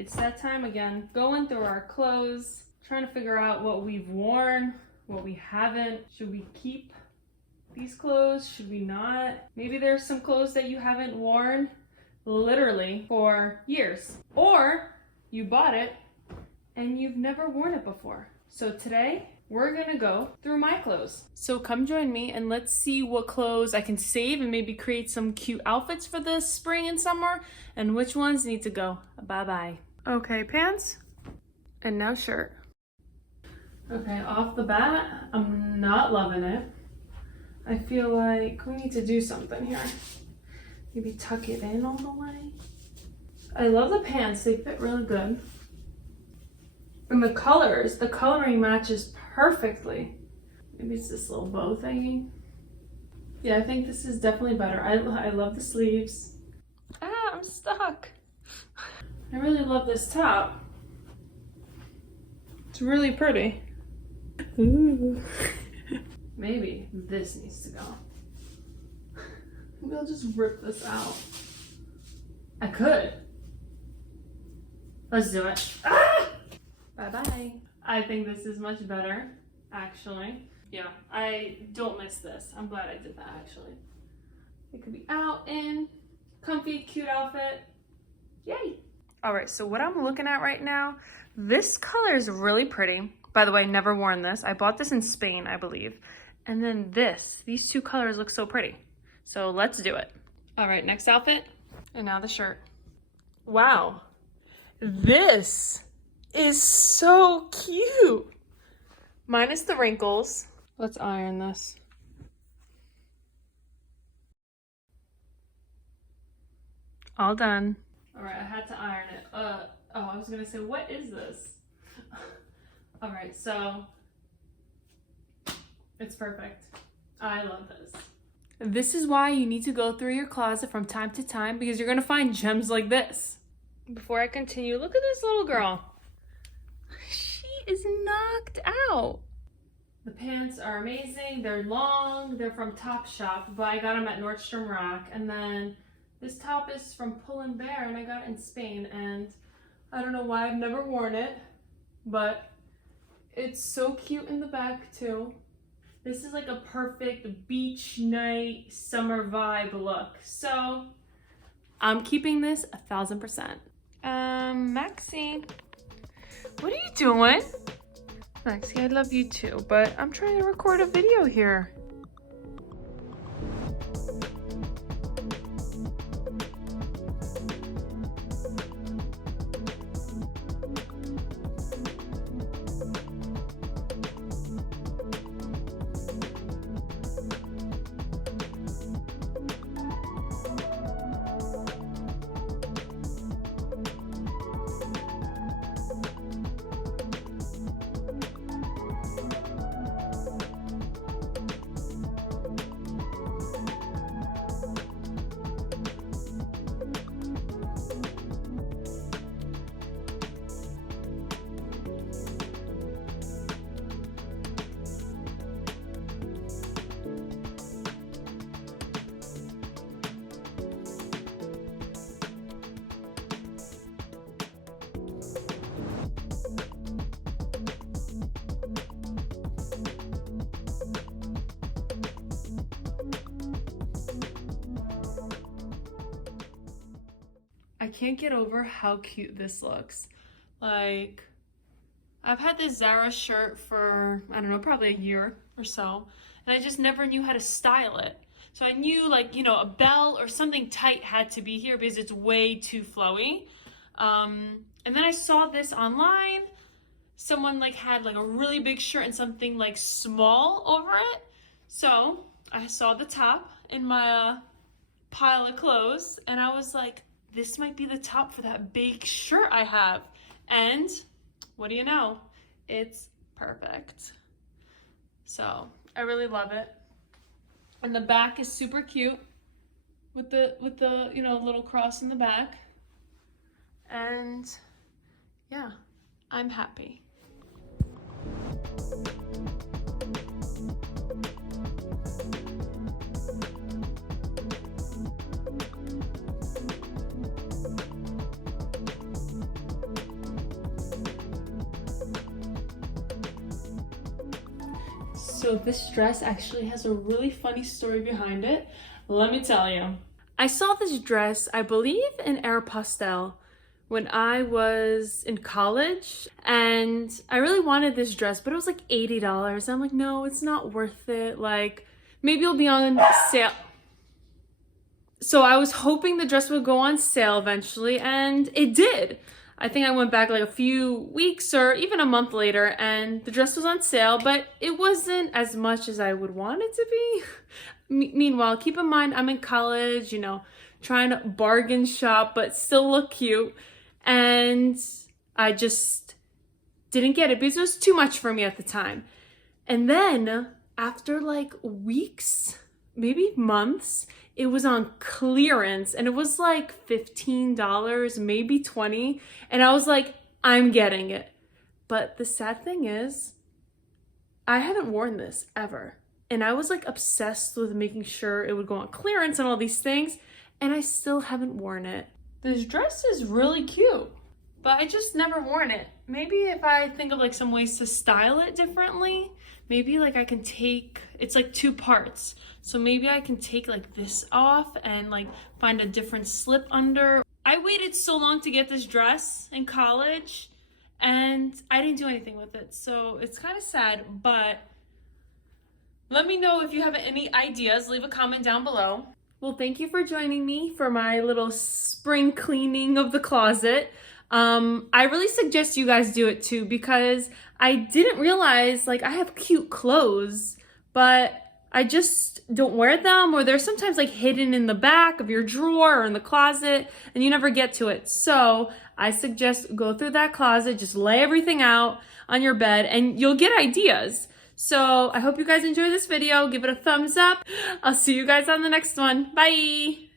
It's that time again, going through our clothes, trying to figure out what we've worn, what we haven't. Should we keep these clothes? Should we not? Maybe there's some clothes that you haven't worn literally for years, or you bought it and you've never worn it before. So today we're gonna go through my clothes. So come join me and let's see what clothes I can save and maybe create some cute outfits for the spring and summer, and which ones need to go. Bye-bye. Okay, pants, and now shirt. Okay, off the bat, I'm not loving it. I feel like we need to do something here. Maybe tuck it in all the way. I love the pants, they fit really good. And the colors, the coloring matches perfectly. Maybe it's this little bow thingy. Yeah, I think this is definitely better. I love the sleeves. Ah, I'm stuck. I really love this top. It's really pretty. Ooh. Maybe this needs to go. Maybe I'll just rip this out. I could. Let's do it. Ah! Bye-bye. I think this is much better, actually. Yeah, I don't miss this. I'm glad I did that, actually. It could be out, in, comfy, cute outfit. Yay! All right, so what I'm looking at right now, this color is really pretty. By the way, never worn this. I bought this in Spain, I believe. And then these two colors look so pretty. So let's do it. All right, next outfit. And now the shirt. Wow. This is so cute. Minus the wrinkles. Let's iron this. All done. All right, I had to iron it. Oh, I was gonna say, what is this? All right, so it's perfect. I love this. This is why you need to go through your closet from time to time, because you're gonna find gems like this. Before I continue, look at this little girl. She is knocked out. The pants are amazing. They're long. They're from Topshop, but I got them at Nordstrom Rack. And then this top is from Pull & Bear, and I got it in Spain. And I don't know why I've never worn it, but it's so cute in the back too. This is like a perfect beach night summer vibe look. So I'm keeping this 1000%. Maxie, what are you doing? Maxie, I love you too, but I'm trying to record a video here. I can't get over how cute this looks. Like, I've had this Zara shirt for, I don't know, probably a year or so, and I just never knew how to style it. So I knew, like, you know, a bell or something tight had to be here because it's way too flowy. And then I saw this online. Someone like had like a really big shirt and something like small over it. So I saw the top in my pile of clothes, and I was like, this might be the top for that big shirt I have. And what do you know? It's perfect. So I really love it. And the back is super cute with the you know, little cross in the back. And yeah, I'm happy. So this dress actually has a really funny story behind it. Let me tell you. I saw this dress, I believe in Aeropostale, when I was in college, and I really wanted this dress, but it was like $80. I'm like, no, it's not worth it. Like, maybe it'll be on sale. So I was hoping the dress would go on sale eventually, and it did. I think I went back like a few weeks or even a month later, and the dress was on sale, but it wasn't as much as I would want it to be. Meanwhile, keep in mind, I'm in college, you know, trying to bargain shop, but still look cute. And I just didn't get it because it was too much for me at the time. And then after like weeks, maybe months, it was on clearance and it was like $15, maybe $20. And I was like, I'm getting it. But the sad thing is, I haven't worn this ever. And I was like obsessed with making sure it would go on clearance and all these things. And I still haven't worn it. This dress is really cute, but I just never worn it. Maybe if I think of like some ways to style it differently, maybe like I can take, it's like two parts. So maybe I can take like this off and like find a different slip under. I waited so long to get this dress in college and I didn't do anything with it. So it's kind of sad, but let me know if you have any ideas. Leave a comment down below. Well, thank you for joining me for my little spring cleaning of the closet. I really suggest you guys do it too because I didn't realize like I have cute clothes, but I just don't wear them, or they're sometimes like hidden in the back of your drawer or in the closet and you never get to it. So I suggest go through that closet, just lay everything out on your bed and you'll get ideas. So I hope you guys enjoyed this video. Give it a thumbs up. I'll see you guys on the next one. Bye.